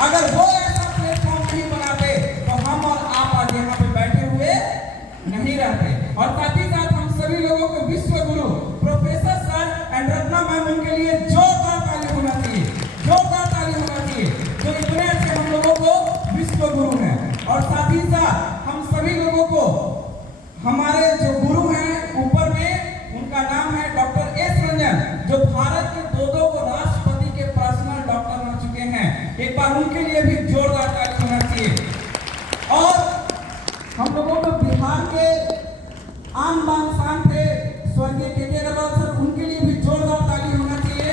अगर वो ऐसा प्लेटफॉर्म नहीं बनाते तो हम और आप आज यहाँ पे बैठे हुए नहीं रहते। और साथ ही साथ हम सभी लोगों को विश्व गुरु professor sir and Ratna ma'am उनके लिए जोरदार ताली होना चाहिए, जोरदार ताली होना चाहिए, जो इतने अच्छे हम लोगों को विश्व गुरु हैं। और साथ ही साथ हम सभी लोगों को हमारे जो गुरु हैं ऊपर में उनका नाम है डॉक्टर एस रंजन, जो भारत के दो राष्ट्रपति के पर्सनल डॉक्टर बन चुके हैं। एक बार उनके लिए भी जोरदार ताली होना चाहिए। और हम लोगों को बिहार के आन बान शान थे स्वर्गीय के अग्रवाल सर, उनके लिए भी जोरदार ताली होना चाहिए।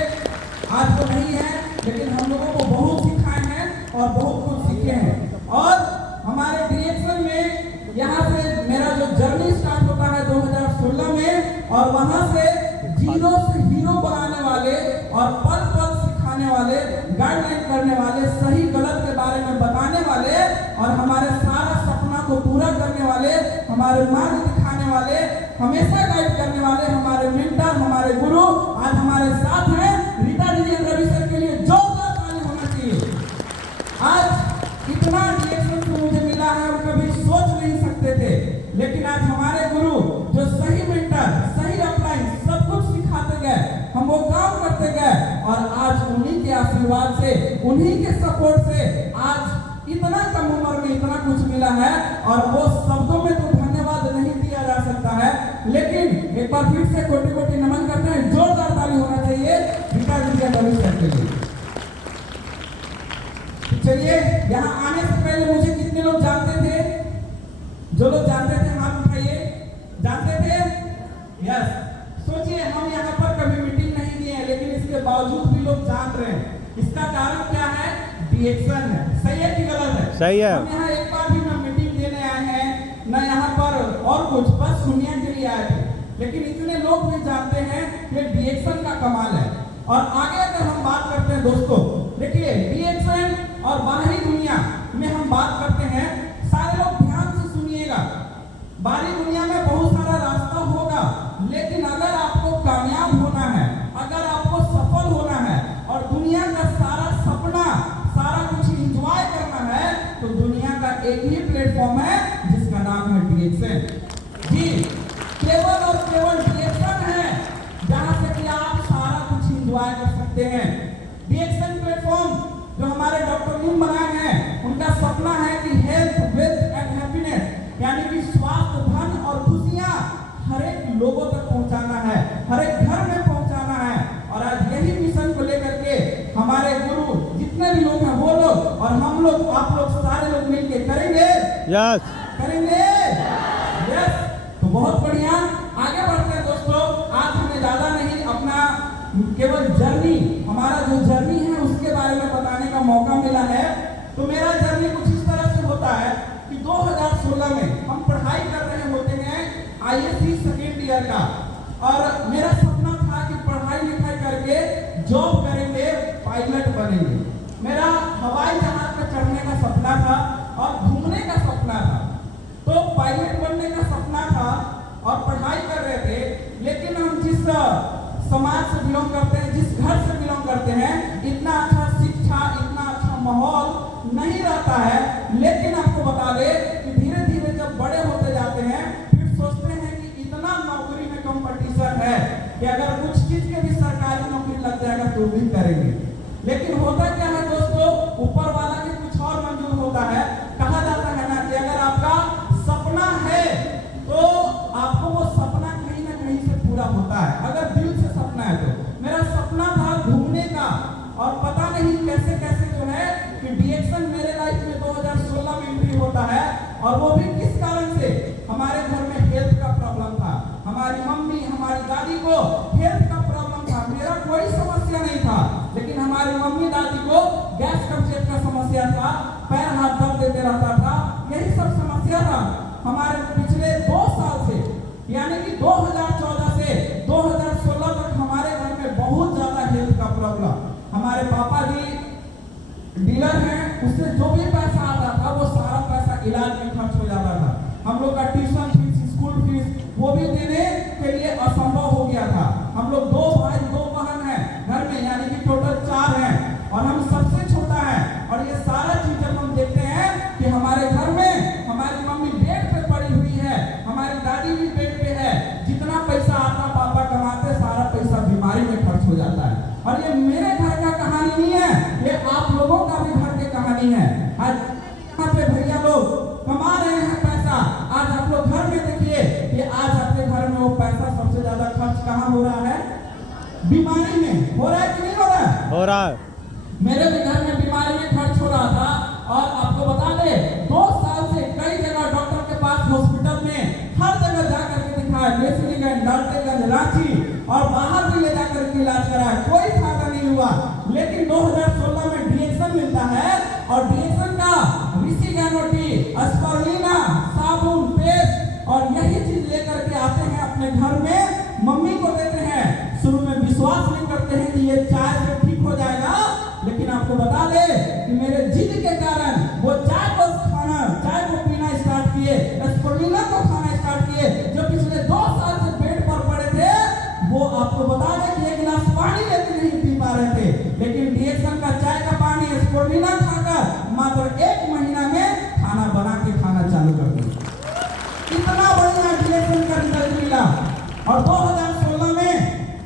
आज तो नहीं है लेकिन हम लोगों को बहुत सिखाए हैं और बहुत कुछ सीखे हैं। और हमारे डायरेक्शन में यहाँ से मेरा जो जर्नी स्टार्ट होता है 2016 में, और वहाँ से जीरो से हीरो बनाने वाले और पल पल सिखाने वाले, गाइडलाइन करने वाले, सही गलत के बारे में बताने वाले और हमारे सारा सपना को पूरा करने वाले, हमारे मार्ग दिखाने वाले, हमेशा गाइड करने वाले हमारे मेंटर, हमारे गुरु आज हमारे साथ हैं। रीता दीदी एंड रवि सर के लिए जोरदार ताली होना चाहिए। आज इतना रिएक्शन मुझे मिला है हम कभी सोच नहीं सकते थे, लेकिन आज हमारे गुरु जो सही मेंटर, सही अपलाइन सब कुछ सिखाते गए, हम वो काम करते गए और आज उन्हीं के आशीर्वाद से, उन्हीं के सपोर्ट से आज इतना कम उम्र में इतना कुछ मिला है। और वो शब्दों में तो धन्यवाद नहीं दिया जा सकता है, लेकिन एक बार फिर से कोटि कोटि नमन करते हैं। जोरदार ताली होना चाहिए रीता दीदी एंड रवि सर के लिए। चलिए, यहाँ आने से पहले मुझे कितने लोग जानते थे? जो लोग जानते थे हाथ उठाइए। जानते थे? यस। सोचिए, हम यहाँ पर कभी मीटिंग नहीं दिए हैं, लेकिन इसके बावजूद भी लोग जान रहे हैं। इसका कारण क्या है? रिएक्शन है। सही है कि गलत है? सही है। हम यहाँ एक बार भी ना मीटिंग देने आए हैं, ना यहाँ पर और कुछ, बस सुनिया के लिए आए थे, लेकिन इतने लोग भी जानते हैं कि रिएक्शन का कमाल है। और आगे अगर हम बात करते हैं दोस्तों, देखिए रिएक्शन और बाहरी दुनिया में हम बात करते हैं, सारे लोग ध्यान से सुनिएगा। बाहरी दुनिया में बहुत सारा रास्ता होगा, लेकिन अगर आपको कामयाब होना है, अगर आपको सफल होना है और दुनिया का सारा सपना, सारा कुछ एंजॉय करना है, तो दुनिया का एक ही प्लेटफॉर्म है जिसका नाम है रिएक्शन। जी, केवल और केवल रिएक्शन है जहां से कि आप सारा कुछ एंजॉय कर सकते हैं। रिएक्शन प्लेटफॉर्म जो हमारे डॉक्टर नीम बनाए हैं, उनका सपना है कि हेल्थ, वेल्थ एंड हैप्पीनेस, यानी कि स्वास्थ्य, धन और खुशियां हर एक लोगों तक पहुंचाना है, हर एक घर में पहुंचाना है। और आज यही मिशन को लेकर के हमारे गुरु जितने भी लोग हैं, वो लोग और हम लोग, आप लोग सारे लोग मिलके करेंगे। यस, करेंगे। यस, तो बहुत बढ़िया, आगे बढ़ते हैं दोस्तों। आज हमें ज्यादा नहीं, अपना केवल जर्नी, हमारा जो जर्नी है उसके बारे में बताने का मौका मिला है। तो मेरा जर्नी कुछ इस तरह से होता है कि 2016 में हम पढ़ाई कर रहे होते हैं आईएससी सेकेंड ईयर का, और मेरा सपना था कि पढ़ाई लिखाई करके जॉब करेंगे, पायलट बनेंगे। मेरा हवाई जहाज पर चढ़ने का सपना था और घूमने का सपना था। तो पायलट बनने का सपना था और पढ़ाई कर रहे थे, लेकिन हम जिस समाज से बिलोंग करते हैं, जिस घर से बिलोंग करते हैं, इतना अच्छा शिक्षा, इतना अच्छा माहौल नहीं रहता है। लेकिन आपको बता दें कि धीरे धीरे जब बड़े होते जाते हैं, फिर सोचते हैं कि इतना नौकरी में कंपटीशन है कि अगर कुछ चीज के भी सरकारी नौकरी लग जाएगा तो भी करेंगे। लेकिन होता क्या है दोस्तों, ऊपर वाला के कुछ और मंजूर होता है। कहा जाता है ना कि अगर आपका सपना है तो आपको वो सपना कहीं ना कहीं से पूरा होता है, अगर दिल से सपना है तो। मेरा सपना था घूमने का, और पता नहीं कैसे कैसे जो है कि रिएक्शन मेरे लाइफ में 2016 में एंट्री होता है। और वो भी किस कारण से? हमारे घर में हेल्थ का प्रॉब्लम था, हमारी मम्मी, हमारी दादी को हेल्थ का प्रॉब्लम था। मेरा कोई समस्या नहीं था, लेकिन हमारी मम्मी दादी को गैस कब्जियत का समस्या था, पैर हाथ दर्द देते रहता था, यही सब समस्या था हमारे पिछले 2 साल से, यानी कि 2014 से 2016 तक हमारे घर में बहुत ज्यादा हेल्थ का प्रॉब्लम। हमारे पापा जी डीलर हैं, उससे जो भी पैसा आता था वो सारा पैसा इलाज में खर्च हो जाता था। हम लोग का ट्यूशन फीस, स्कूल फीस, वो भी देने के लिए असंभव हो गया था। हम लोग 2 भाई 2 बहन हैं घर में, यानी कि टोटल 4 हैं, और हम सबसे छोटा है। और ये सारा मेरे भी घर में बीमारी में खर्च हो रहा था। और आपको बता दे 2 साल से कई जगह डॉक्टर के पास, हॉस्पिटल में हर जगह जाकर के दिखाया, बेसिकगंज, डाल्टनगंज, रांची और बाहर भी ले जाकर के इलाज कराया, कोई फायदा नहीं हुआ। लेकिन 2016 में डीएक्शन मिलता है और डीएक्शन का रिसिगैनोटी, स्पारुलिना, साबुन, पेस्ट और यही चीज लेकर के आते हैं अपने घर में, मम्मी को देते हैं। शुरू में विश्वास नहीं करते हैं कि ये चाय से ठीक हो जाएगा, लेकिन आपको बता दे कि मेरे जिद के कारण वो चाय को पीना स्टार्ट किए, स्पारुलिना को खाना स्टार्ट किए। जो पिछले 2 साल से बेड पर पड़े थे, वो आपको बता दे कि 1 गिलास पानी लेके नहीं पी पा रहे थे, लेकिन डीएक्शन का चाय का पानी, स्पारुलिना खाकर मात्र 1 महीना में खाना बना के खाना चालू कर दिया। इतना बढ़िया डीएक्शन का रिजल्ट मिला। और 2016 में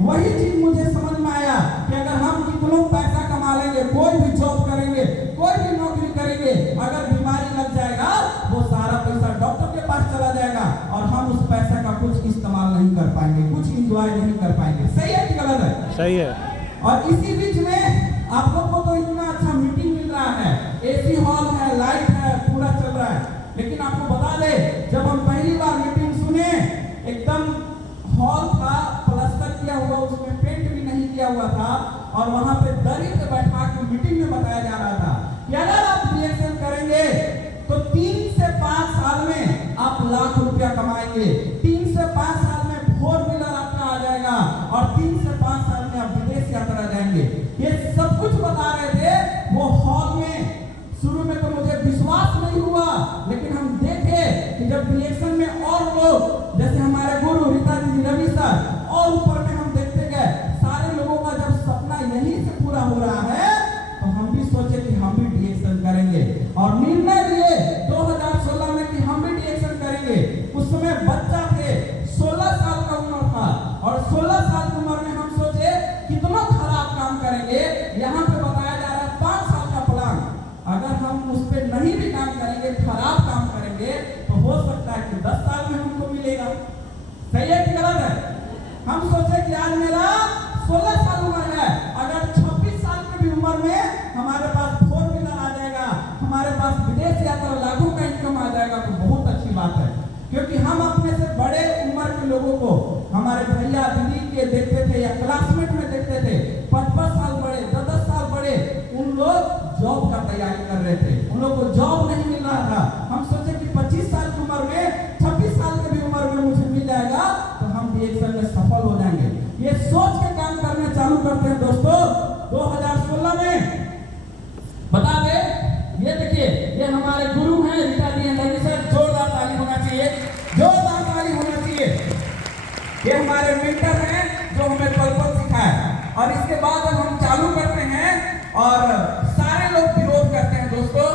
वही चीज मुझे समझ में आया कि अगर हम कितना पैसा कमा लेंगे, कोई भी जॉब करेंगे, कोई भी नौकरी करेंगे, अगर बीमारी लग जाएगा वो सारा पैसा डॉक्टर के पास चला जाएगा और हम उस पैसे का कुछ इस्तेमाल नहीं कर पाएंगे, कुछ इंजॉय नहीं कर पाएंगे। सही है कि गलत है? सही है। और इसी बीच में आप लोग को तो इतना अच्छा मीटिंग मिल रहा है, एसी हॉल है, लाइट है, पूरा चल रहा है। लेकिन आपको बता दे, जब हम पहली बार मीटिंग सुने, एकदम हॉल था प्लास्टर किया हुआ, उसमें पेंट भी नहीं किया हुआ था और वहां पे दरी पे बैठा के मीटिंग में बताया जा रहा था कि अगर आप डीएक्शन करेंगे तो 3 से 5 साल में आप लाख रुपया कमाएंगे, 3 से 5 साल में 4 व्हीलर आपका आ जाएगा और 3 से 5 साल में आप विदेश यात्रा जाएंगे। ये सब कुछ बता रहे थे वो हॉल में। शुरू में तो मुझे विश्वास नहीं हुआ, लेकिन हम देखे कि जब डीएक्शन में और लोग, जैसे हमारे गुरु रीता जी, रवि सर, और ऊपर में हम देखते गए, सारे लोगों का जब सपना यहीं से पूरा हो रहा है, तो हम भी सोचे कि हम भी डीएक्शन करेंगे और निर्णय लिए 2016 में कि हम भी डीएक्शन करेंगे। उस समय बच्चा थे, 16 साल का उम्र था और 16 साल की उम्र में हम सोचे कितना खराब काम करेंगे। यहाँ पे बताया जा रहा है 5 साल का प्लान, अगर हम उस पर नहीं भी काम करेंगे, खराब काम करेंगे, तो हो सकता है कि 10 साल में हमको मिलेगा। सही है कि गलत है? हम सोचे कि आज मेरा 16 साल उम्र है, अगर 26 साल की भी उम्र में हमारे पास 4 व्हीलर आ जाएगा, हमारे पास विदेश यात्रा लाखों का इनकम आ जाएगा, तो बहुत अच्छी बात है। क्योंकि हम अपने से बड़े उम्र के लोगों को, हमारे भैया दीदी के देखते थे या क्लासमेट में देखते थे, 5-5 साल बड़े, 10-10 साल बड़े, उन लोग जॉब का तैयारी कर रहे थे, उन लोग को जॉब नहीं मिल रहा था। हम सोचे कि 25 साल की उम्र में, 26 साल की भी उम्र में मुझे मिल जाएगा तो हम डीएक्शन में सफल हो जाएंगे। ये सोच के काम करना चालू करते हैं दोस्तों। 2016 में बता दे, ये देखिए, ये हमारे गुरु हैं रीता जी, रवि सर, जोरदार ताली होना चाहिए, जोरदार ताली होना चाहिए। ये हमारे मेंटर हैं जो हमें पल-पल सिखाया। और इसके बाद अब हम चालू करते हैं और सारे लोग विरोध करते हैं दोस्तों।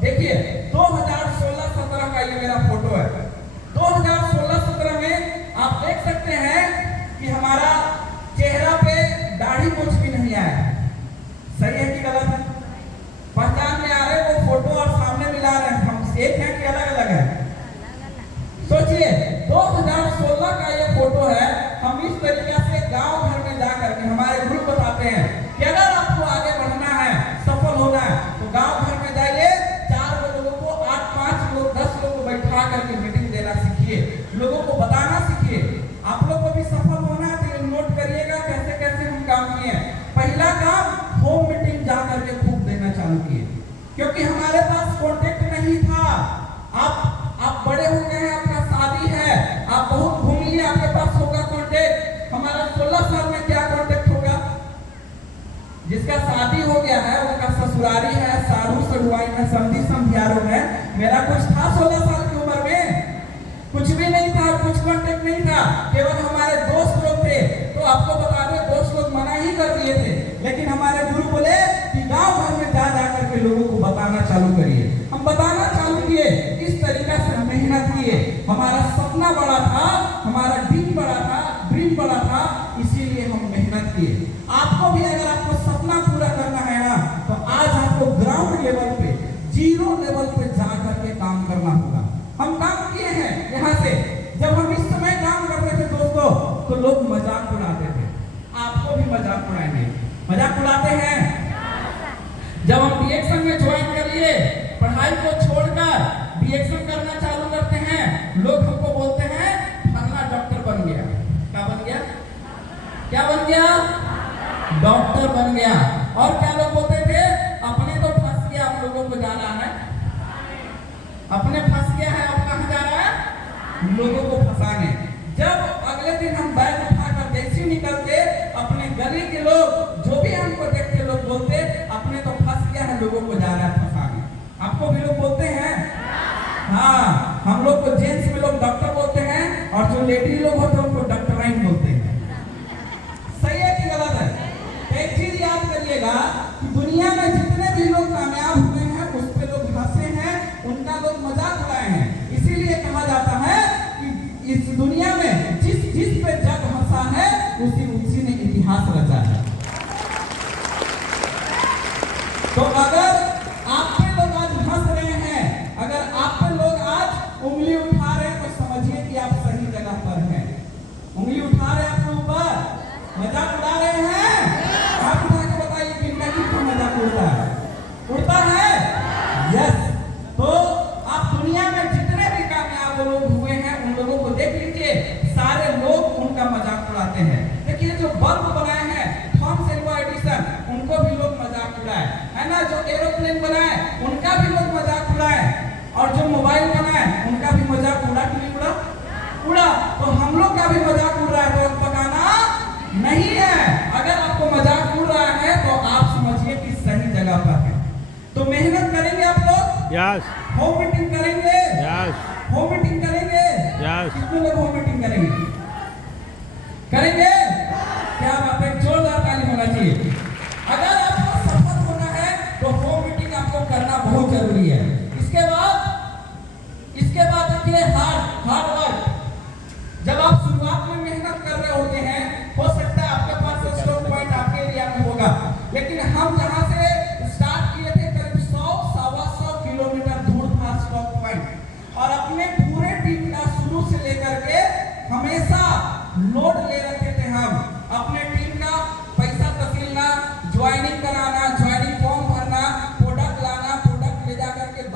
देखिए 2016-17 का ये मेरा फोटो है। 2016-17 में आप देख सकते हैं कि हमारा चेहरा पे दाढ़ी कुछ भी नहीं आया। सही है कि गलत है? पहचान में आ रहे वो फोटो और सामने मिला रहे हैं, हम एक हैं कि अलग अलग है? सोचिए 2016 का ये फोटो है। हम इस तरीके से गांव घर में जाकर के हमारे ग्रुप बताते हैं कि अगर आपको आगे बढ़ना है, सफल होना है, तो गांव घर में जाइए, 4 लोगों को 8, 5 लोग, 10 लोगों को बैठा करके मीटिंग देना सीखिए, लोगों को बताना सीखिए। आप लोग को भी सफल होना है तो नोट करिएगा कैसे कैसे हम काम किए। पहला काम, होम मीटिंग जाकर के खूब देना चालू किए, क्योंकि हमारे पास कॉन्टेक्ट नहीं था। आप बड़े हो गए हैं, आपका शादी है, आप बहुत घूम लिए, आपके पास होगा कॉन्टेक्ट। हमारा 16 साल में क्या कॉन्टेक्ट होगा? जिसका शादी हो गया है, उनका ससुरारी है, सारू सरुआई है, समधी समधियारो है। मेरा कुछ था 16 साल की उम्र में, कुछ भी नहीं था, कुछ कॉन्टेक्ट नहीं था, केवल हमारे दोस्त लोग थे। तो आपको बता दें, दोस्त लोग मना ही कर दिए थे, लेकिन हमारे गुरु बोले कि गांव भर में जा कर के लोगों को बताना चालू करिए। हम बताना चालू किए, इस तरीके से मेहनत किए। हमारा सपना बड़ा था, हमारा ड्रीम बड़ा था, इसीलिए हम मेहनत किए। आपको भी अगर आपको सपना पूरा करना है ना, तो आज आपको ग्राउंड लेवल पे, 0 लेवल पे जा करके काम करना होगा। हम काम किए हैं यहाँ से। जब हम इस समय काम करते थे दोस्तों, तो लोग मजाक उड़ाते थे। आपको भी मजाक उड़ाएंगे, मजाक उड़ाते हैं जब हम बीएक्सएम में ज्वाइन कर लिए, पढ़ाई को छोड़कर बीएक्सएम करना चालू करते हैं, लोग हमको बोलते हैं फलाना डॉक्टर बन गया। क्या बन गया? क्या बन गया? डॉक्टर बन गया। और क्या लोग बोलते थे? अपने तो फंस गया, आप लोगों को जाना है, अपने फंस गया है, अब कहाँ जा रहा है? लोगों को फंसाने। जब अगले दिन हम बैग उठाकर जैसे निकलते, अपने गली के लोग जो भी हमको देखते लोग बोलते अपने तो फंस गया है, लोगों को जा रहा है फंसाने। आपको भी लोग बोलते हैं? हाँ, हम लोग को जेंट्स में लोग डॉक्टर बोलते हैं और जो लेडी लोग होते हैं उनको डॉक्टराइन बोलते हैं। सही है कि गलत है? एक चीज याद करिएगा कि दुनिया में जितने भी लोग कामयाब हुए हैं उस पे लोग हंसे हैं, उनका लोग मजाक उड़ाए हैं। इसीलिए कहा जाता है कि इस दुनिया में जिस पे जग हंसा है उसी ने इतिहास रचा है। तो अगर आप पे लोग आज हंस रहे हैं, अगर आप पे लोग आज उंगली उठा रहे हैं, तो समझिए कि आप सही जगह पर हैं। उंगली उठा रहे हैं आपके ऊपर, मजाक उड़ा रहे हैं। आप उठा के बताइए कितना मजाक उड़ता है? उड़ता है? यस। तो आप दुनिया में जितने भी कामयाब लोग हुए हैं उन लोगों को देख लीजिए, सारे लोग उनका मजाक उड़ाते हैं। देखिए जो बल्ब बनाए हैं थॉमस एल्वा एडिसन, उनको भी लोग मजाक उड़ाए, है ना। जो एरोप्लेन बनाए उनका भी लोग मजाक उड़ाए, और जो मोबाइल बनाए उनका भी मजाक उड़ा कि नहीं उड़ा? उड़ा। तो हम लोग का भी मजाक उड़ रहा है, तो पकाना नहीं है। अगर आपको मजाक उड़ रहा है तो आप समझिए कि सही जगह पर है। तो मेहनत करेंगे आप लोग? यस। होम मीटिंग करेंगे? यस। होम मीटिंग करेंगे? यस। कितने लोग होम मीटिंग करेंगे? करेंगे? क्या बात है, जोरदार ताली होना चाहिए। अगर आपको सफल होना है तो होम मीटिंग आपको करना बहुत जरूरी है। इसके बाद देखिए हार्ड वर्क। जब आप शुरुआत में मेहनत कर रहे होते हैं, हो सकता है आपके पास स्ट्रॉन्ग पॉइंट आपके एरिया में होगा, लेकिन हम जहां से स्टार्ट किए थे करीब 100-125 किलोमीटर दूर था स्ट्रॉन्ग पॉइंट, और अपने पूरे टीम का शुरू से लेकर के हमेशा लोड ले रखे थे हम। अपने टीम का पैसा तसीलना, ज्वाइनिंग कराना, ज्वाइनिंग फॉर्म भरना, प्रोडक्ट लाना, प्रोडक्ट ले जाकर के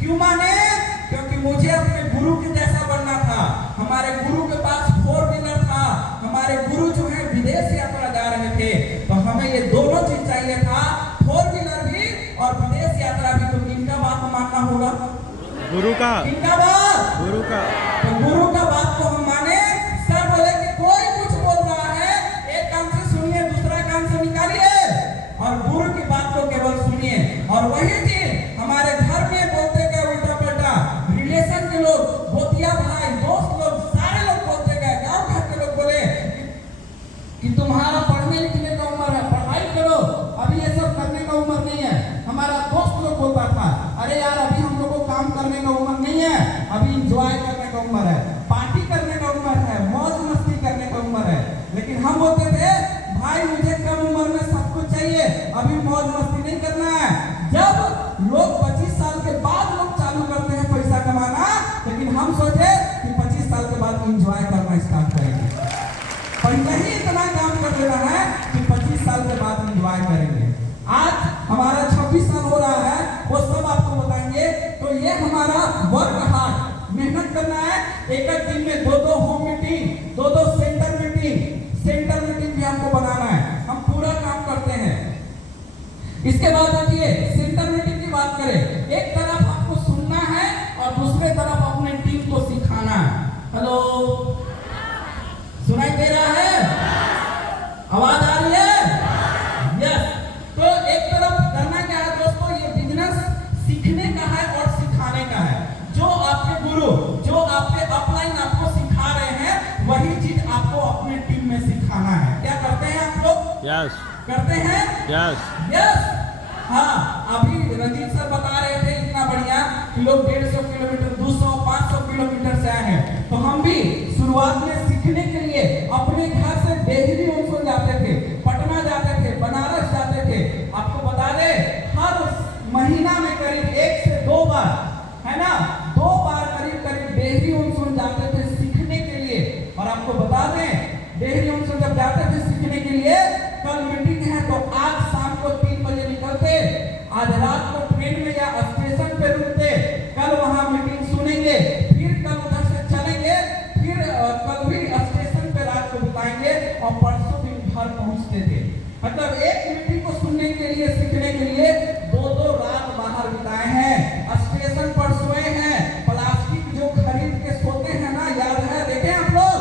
क्यों माने? क्योंकि मुझे अपने गुरु के जैसा बनना था। हमारे गुरु के पास 4 व्हीलर था, हमारे गुरु जो है विदेश यात्रा जा रहे थे, तो हमें ये दोनों चीज चाहिए था, 4 व्हीलर भी और विदेश यात्रा भी। तो किनका बात मानना होगा? गुरु का। किनका बात? गुरु का। तो गुरु का बात को हम माने। सर बोले कि कोई कुछ बोल रहा है, एक कान से सुनिए, दूसरा कान से निकालिए और गुरु की बात को केवल सुनिए। और वही चीज हमारे घर में बोलते गए उल्टा पलटा, रिलेशन के लोग, गोतिया भाई, दोस्त लोग, सारे लोग बोलते गए, गांव घर के लोग बोले कि तुम्हारा पढ़ने लिखने का उम्र है, पढ़ाई करो, अभी ये सब करने का उम्र नहीं है। हमारा दोस्त लोग बोलता था, अरे यार अभी हम लोग को काम करने का उम्र नहीं है, अभी इंजॉय करने का उम्र है, पार्टी करने का उम्र है, मौज मस्ती करने का उम्र है। लेकिन हम बोलते थे, भाई मुझे कम उम्र में सब कुछ चाहिए, अभी मौज मस्ती नहीं करना है। जब लोग 25 साल के बाद लोग चालू करते हैं पैसा कमाना, लेकिन हम सोचे कि 25 साल के बाद इंजॉय करना स्टार्ट करेंगे। पहले ही इतना काम कर देना है कि 25 साल के बाद इंजॉय करेंगे। आज हमारा 26 साल हो रहा है, वो सब आपको बताएंगे। तो ये हमारा वर्क हार्ड, मेहनत करना है। एक एक दिन में 2-2 होम मीटिंग, 2-2 सेंटर मीटिंग भी हमको बनाना है। हम पूरा काम करते हैं। इसके बाद देखिए, सेंटर मीटिंग की बात करें, एक तरफ आपको सुनना है और दूसरे तरफ अपने टीम को सिखाना है। हेलो, सुनाई दे रहा है? आवाज आ रही है? यस। तो एक तरफ करना क्या है दोस्तों, ये बिजनेस सीखने का है और सिखाने का है। जो आपके गुरु, जो आपके अपलाइन आपको सिखा रहे हैं, वही चीज आपको अपने टीम में सिखाना है। क्या करते हैं आप लोग? यस। करते हैं? यस। यस। हाँ, अभी रंजीत सर बता रहे थे इतना बढ़िया कि लोग 150 किलोमीटर, 200, 500 किलोमीटर से आए हैं। तो हम भी शुरुआत में सीखने के लिए अपने घर से देहरी उनसुन जाते थे, पटना जाते थे, बनारस जाते थे। आपको बता दें, हर महीना में करीब 1 से 2 बार, है ना, 2 बार करीब देहरी उनसुन जाते थे सीखने के लिए। और आपको बता दें, देहरी उनसुन जब जाते थे सीखने के लिए, कल मीटिंग है तो आज शाम को 3 बजे निकलते, आज रात को ट्रेन में या स्टेशन पे रुकते, कल वहां मीटिंग सुनेंगे, फिर कल उधर से चलेंगे, फिर कल भी स्टेशन पे रात को बिताएंगे और परसों दिन घर पहुंचते थे। मतलब एक मीटिंग को सुनने के लिए, सीखने के लिए 2-2 रात बाहर बिताए हैं, स्टेशन पर सोए हैं, प्लास्टिक जो खरीद के सोते हैं ना, याद है? देखे आप लोग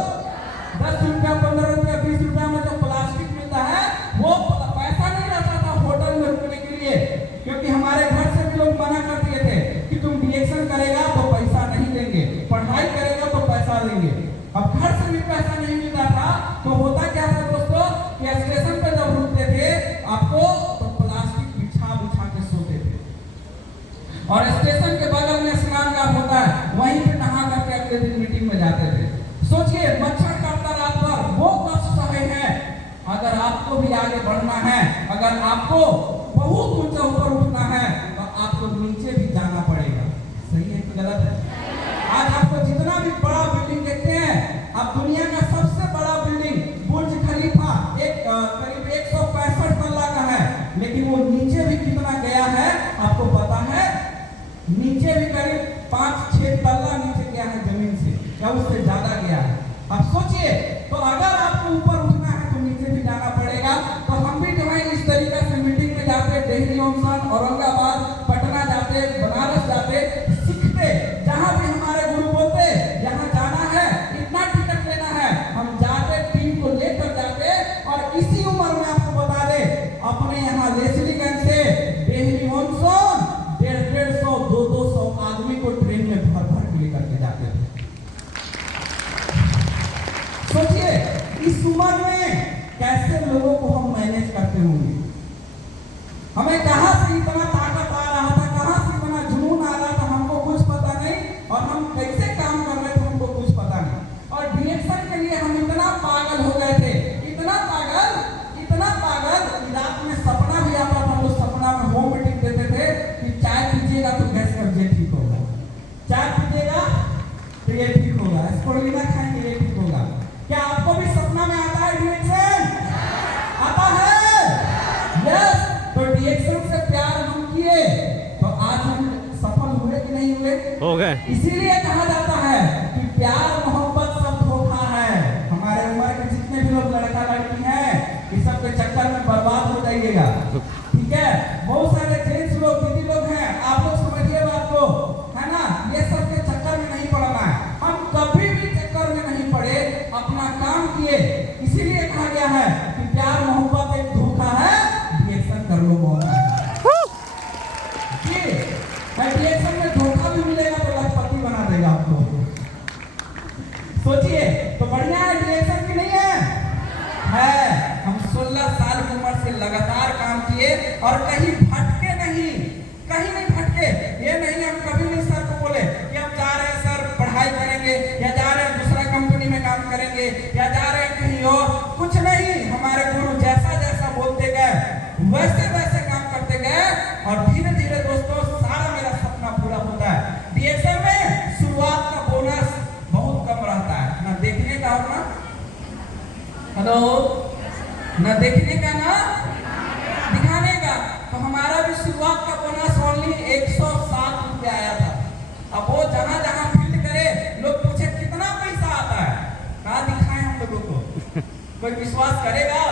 10 रुपया, 15 रुपया, 20 रुपया में जो प्लास्टिक मिलता है, वो पैसा नहीं रहता था होटल में रुकने के लिए, क्योंकि हमारे घर से भी लोग मना कर दिए थे कि तुम डिएक्शन करेगा तो पैसा नहीं देंगे, पढ़ाई करेगा तो पैसा देंगे। अब घर से भी पैसा नहीं मिलता था, तो होता क्या था दोस्तों कि स्टेशन पे जब रुकते थे आपको, तो प्लास्टिक बिछा के सोते थे। और स्टेशन के बगल में स्नानघाट होता है, वहीं पे नहा करके अगले दिन मीटिंग में जाते थे। सोचिए, मच्छर काटता रात भर, वो कष्ट सहे हैं। अगर आपको भी आगे बढ़ना है, अगर आपको बहुत ऊंचा ऊपर उठना है, तो आपको नीचे भी जाना पड़ेगा। सही है कि गलत है? आज आपको जितना भी बड़ा बिल्डिंग देखते हैं, आप दुनिया का सबसे बड़ा बिल्डिंग बुर्ज खलीफा करीब 165 तल्ला का है, लेकिन वो नीचे भी कितना गया है आपको पता है? नीचे भी करीब 5-6 तल्ला नीचे गया है जमीन से, या उससे ज्यादा गया है। अब सोचिए, तो अगर आपको ऊपर उठना है तो नीचे भी जाना पड़ेगा। तो हम भी जो है इस तरीके से मीटिंग में जाते, देहरी उनसन, औरंगाबाद, पटना जाते, बनारस जाते, सीखते। जहां भी हमारे गुरु बोलते यहाँ जाना है, इतना टिकट लेना है, हम जाते, टीम को लेकर जाते। और इसी उम्र में आपको बता दे, अपने यहाँ लेसलीगंज से देहरी उनसन 150-150, 200 आदमी को ट्रेन में भर के लेकर के जाते थे। सोचिए, इस उम्र में कैसे लोगों को हम मैनेज करते होंगे। हमें कहां से इतना ताकत आ रहा था, कहां से इतना जुनून आ रहा था, हमको कुछ पता नहीं। और हम कैसे काम कर रहे थे, हमको कुछ पता नहीं। और डिएक्शन के लिए हम इतना पागल हो गए थे, इतना पागल कि रात में सपना भी आता था, तो सपना में होम मीटिंग देते थे कि चाय पीजिएगा तो गैस कब्जे ठीक होगा, चाय पीजिएगा तो ये ठीक होगा, स्पोरुलिना खाएंगे ये ठीक होगा। क्या आपको भी सपना में आता है डिएक्शन? आता है? यस। तो डिएक्शन से प्यार हम किए, तो आज हम सफल हुए कि नहीं हुए? हो गए। इसीलिए कहा जाता है कि प्यार मोहब्बत सब धोखा है। हमारे उम्र के जितने भी लोग लड़का लड़की हैं, इस सब के चक्कर में बर्बाद हो जाइएगा, ठीक है? बहुत सारे जेंट्स लोग, दीदी लोग हैं, आप लोग समझिए बात को, है ना? ये सब के चक्कर में नहीं पड़ना है। हम कभी भी चक्कर में नहीं पड़े, अपना काम किए। इसीलिए कहा गया है कि प्यार मोहब्बत एक धोखा है, रिएक्शन कर लो बहुत है। रिएक्शन में धोखा भी मिलेगा तो लखपति बना देगा आपको। सोचिए तो बढ़िया है, रिएक्शन की नहीं है? हम 16 साल की उम्र से लगातार काम किए और कहीं भटके नहीं, कहीं नहीं भटके। ये नहीं हम कभी नहीं सर को बोले कि हम जा रहे हैं सर पढ़ाई करेंगे, या जा रहे हैं दूसरा कंपनी में काम करेंगे, या जा रहे हैं कहीं और, कुछ नहीं। हमारे गुरु जैसा जैसा बोलते गए वैसे वैसे काम करते गए और धीरे धीरे दोस्तों सारा मेरा सपना पूरा होता है। डीएक्सएल में शुरुआत का बोनस बहुत कम रहता है, ना देखने का और ना हेलो ना देखने का ना दिखाने का। तो हमारा भी शुरुआत का बोनस ओनली 107 रुपया आया था। अब वो जहां जहां फील्ड करे लोग पूछे कितना पैसा आता है, कहा दिखाएं हम लोगों को? कोई विश्वास करेगा?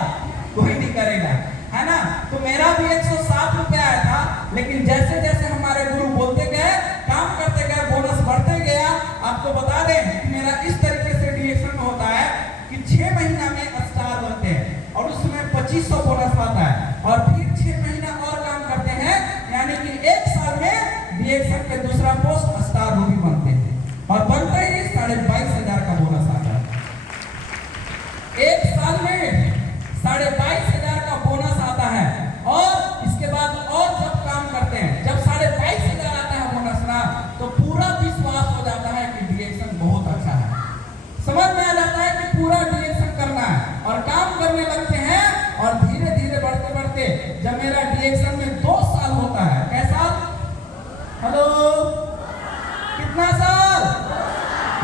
कोई नहीं करेगा, है ना? तो मेरा भी 107 रुपया आया था, लेकिन जैसे जैसे हमारे गुरु बोलते गए, काम करते गए, बोनस बढ़ते गया। आपको बता दें कि मेरा इस तरीके से डीएक्सएल में होता है कि 6 महीना में स्टार बनते हैं और उसमें 2500 बोनस आता है, और फिर 6 महीना और काम करते हैं, यानी कि 1 साल में डीएक्सएल के दूसरा पोस्ट स्टार भी बनते हैं, और बनते ही 22,500 का बोनस आता है। 1 साल में 22,500 का बोनस आता है, और इसके बाद और जब काम करते हैं, जब 22,500 आता है बोनस ना, तो पूरा विश्वास हो जाता है कि डीएक्सएल बहुत अच्छा है। समझ में आ जाता है कि पूरा डीएक्सएल करना है, और काम करने लगते हैं, और धीरे धीरे बढ़ते बढ़ते जब मेरा डीएक्सएल में 2 साल होता है, कैसा? हेलो, कितना साल?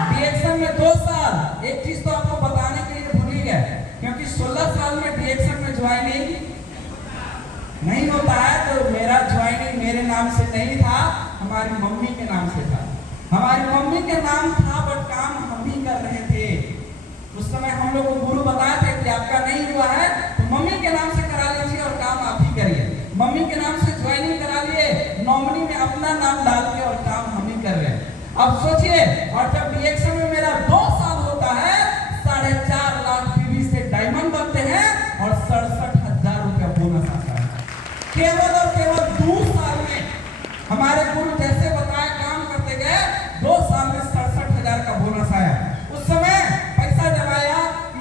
डीएक्सएल में 2 साल। एक चीज तो आपको बताने के लिए भूल ही गए, क्योंकि 16 साल में डीएक्सएल में ज्वाइनिंग नहीं होता है। तो मेरा ज्वाइनिंग मेरे नाम से नहीं था, हमारी मम्मी के नाम से था। हमारी मम्मी के नाम था, बट काम हम ही कर रहे थे। उस समय हम लोग को गुरु बताए थे कि आपका नहीं हुआ है तो मम्मी के नाम से करा लीजिए और काम आप ही करिए। मम्मी के नाम से ज्वाइनिंग करा लिए, नॉमिनी में अपना नाम डाल के, और काम हम ही कर रहे हैं। अब सोचिए, और जब डीएक्सएल में मेरा 2 साल होता है, 4.5 लाख बीबी से डायमंड बनते हैं, और 67,000 रुपया बोनस आता है। केवल और केवल 2 साल में हमारे गुरु जैसे बताए काम करते गए, 2 साल में 67,000 का बोनस आया। उस समय पैसा जमाया,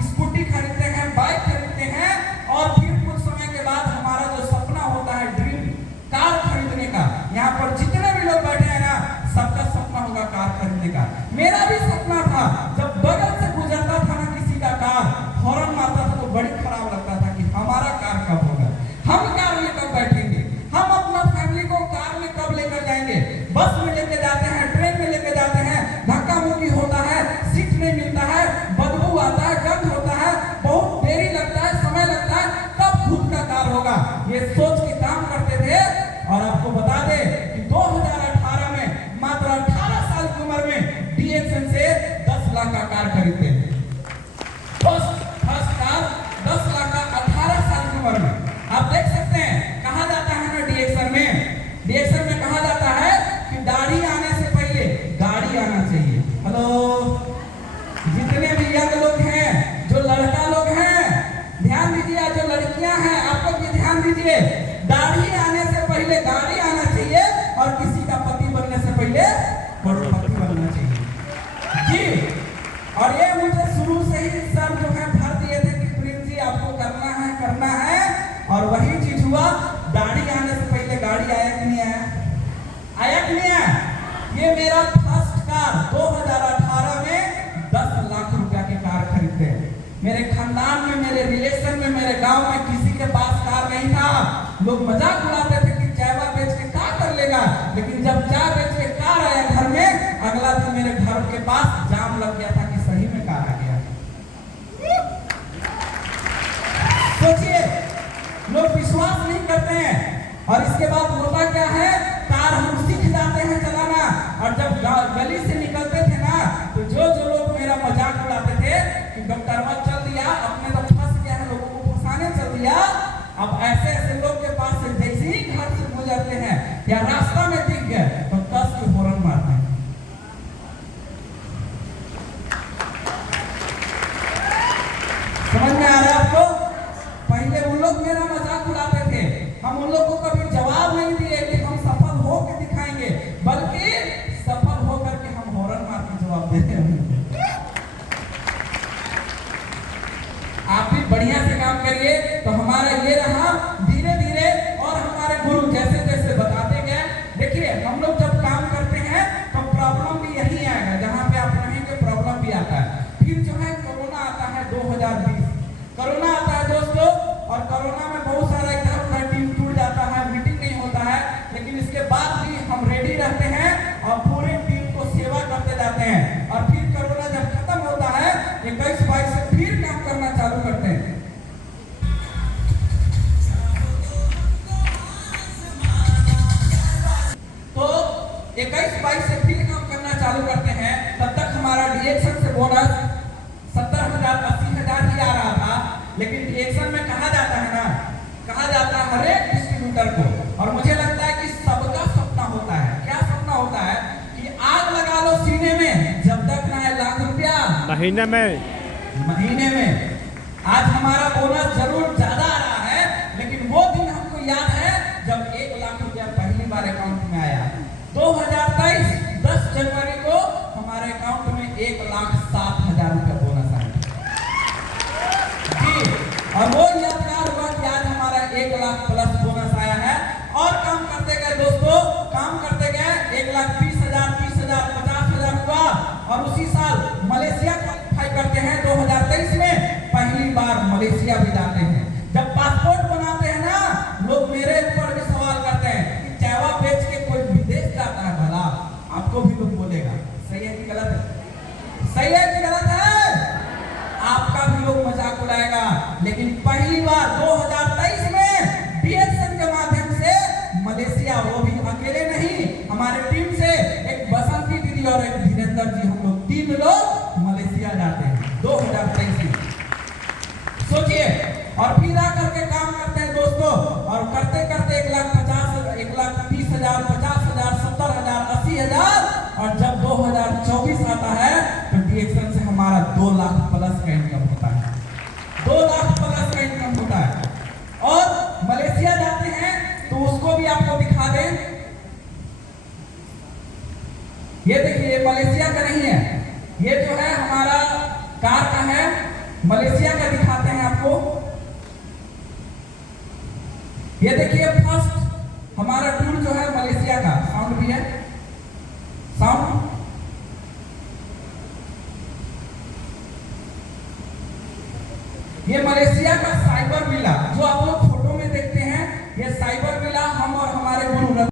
स्कूटी खरीदते हैं, बाइक खरीदते हैं, और फिर कुछ समय के बाद हमारा जो सपना होता है ड्रीम कार खरीदने का, यहाँ पर जितने भी लोग बैठे हैं ना, सबका सपना होगा कार खरीदने का। मेरा भी सपना था। जब बगल से गुजरता था ना किसी का कार, हॉर्न मारता था तो बड़ी खराब लगता था कि हमारा कार कब होगा, हम कार में कब बैठेंगे, हम अपना फैमिली को कार में कब लेकर जाएंगे। बस में लेके जाते हैं, ट्रेन में लेके जाते हैं, धक्का मुक्की होता है, सीट नहीं मिलता है, बदबू आता है, गंध होता है, बहुत देरी लगता है, समय लगता है, कब खुद का कार होगा, ये सोच के काम करते थे। और आपको बता दें कि 2018 में मात्र 18 साल की उम्र में डीएक्सएल से 10 लाख का कार खरीदते हैं। फर्स्ट कार 10 लाख का 18 साल की उम्र में। आप देख सकते हैं, कहा जाता है ना डीएक्सएल में कहा जाता है कि दाढ़ी आने से पहले गाड़ी आना चाहिए। हेलो, जितने भी यंग लोग हैं, जो लड़का लोग हैं, ध्यान दीजिए, जो लड़कियां हैं आप लोग भी ध्यान दीजिए। दाढ़ी आने से पहले गाड़ी आना चाहिए, और किसी का पति बनने से पहले करोड़पति बनना चाहिए जी। और ये मुझे शुरू से ही सर जो है भर दिए थे कि प्रिंस जी आपको करना है, और वही चीज हुआ। दाढ़ी आने से पहले गाड़ी आया कि नहीं आया? आया कि नहीं आया? ये मेरा फर्स्ट कार 2018 में 10 लाख रुपया की कार खरीदते हैं। मेरे खानदान में, मेरे रिलेशन में, मेरे गांव में किसी के पास कार नहीं था। लोग मजाक उड़ाते थे कि चाय बेच के क्या कर लेगा, लेकिन जब चाय बेच के कार आया घर में, अगला दिन मेरे घर के पास जाम लग गया था कि सही में कार आ गया। सोचिए, लोग विश्वास नहीं करते हैं। और इसके बाद होता क्या है, कार हम सीख जाते हैं चलाना, समझ में आ रहा है आपको? पहले उन लोग मेरा मजाक उड़ाते थे, हम उन लोग को कभी जवाब नहीं दिए कि हम सफल हो के दिखाएंगे, बल्कि सफल हो करके हम हॉर्न मार के जवाब देते हैं। आप भी बढ़िया से काम करिए। तो हमारा ये रहा धीरे धीरे, और हमारे गुरु जैसे जैसे बताते गए। देखिए हम लोग जब काम करते हैं तो प्रॉब्लम भी यही आएगा, जहाँ पे आप रहेंगे प्रॉब्लम भी आता है। फिर जो है कोरोना आता है 2020, कोरोना आता है दोस्तों, और कोरोना में बहुत सारा इधर उधर टीम टूट जाता है, मीटिंग नहीं होता है, लेकिन इसके बाद भी हम रेडी रहते हैं और पूरे टीम को सेवा करते जाते हैं। और फिर कोरोना जब खत्म होता है 21-22 से फिर काम करना चालू करते हैं। तो 21-22 से फिर काम करना चालू करते हैं। तब तक हमारा रिएक्शन से बोनस 70,000 80,000 ही आ रहा था, लेकिन रिएक्शन में कहा जाता है ना, कहा जाता है हर एक डिस्ट्रीब्यूटर को, और मुझे लगता है कि सबका सपना होता है। क्या सपना होता है? कि आग लगा लो सीने में, जब तक ना आए लाख रुपया महीने में। आज हमारा बोनस जरूर ज्यादा आ रहा है, लेकिन वो दिन हमको याद है जब 1 लाख रुपया पहली बार अकाउंट में आया। 2023 10 जनवरी को हमारे अकाउंट में 1,07,000 रुपया बोनस आया जी। और वो यादगार हुआ कि आज हमारा 1 लाख प्लस बोनस आया है। और काम करते गए दोस्तों, काम करते गए 1,20,000 30,000 50,000 हुआ। और उसी साल मलेशिया क्वालिफाई करते हैं 2023 में, पहली बार मलेशिया भी जाते हैं। जब पासपोर्ट बनाते हैं ना, लोग मेरे ऊपर भी सवाल करते हैं कि चावा बेच के कोई विदेश जाता है भला? आपको भी लोग बोलेगा, सही है कि गलत है? सही है कि गलत है? आपका भी लोग मजाक उड़ाएगा। लेकिन पहली बार 2023 में डीएक्शन के माध्यम से मलेशिया, वो भी अकेले नहीं, हमारे टीम से एक बसंती दीदी और एक धीरेन्द्र जी, हम लोग 3 लोग मलेशिया जाते हैं 2023 में। सोचिए, और फिर आकर के काम करते हैं दोस्तों, और करते करते 1,50,000 1,30,000 50,000 70,000 80,000, और जब 2024 आता है तो डीएक्शन से हमारा 2 लाख प्लस का इनकम होता है, 2 लाख प्लस का इनकम होता है। और मलेशिया जाते हैं तो उसको भी आपको दिखा दें। ये देखिए, मलेशिया का नहीं है, ये जो है हमारा कार का है, मलेशिया का दिखाते हैं आपको। ये देखिए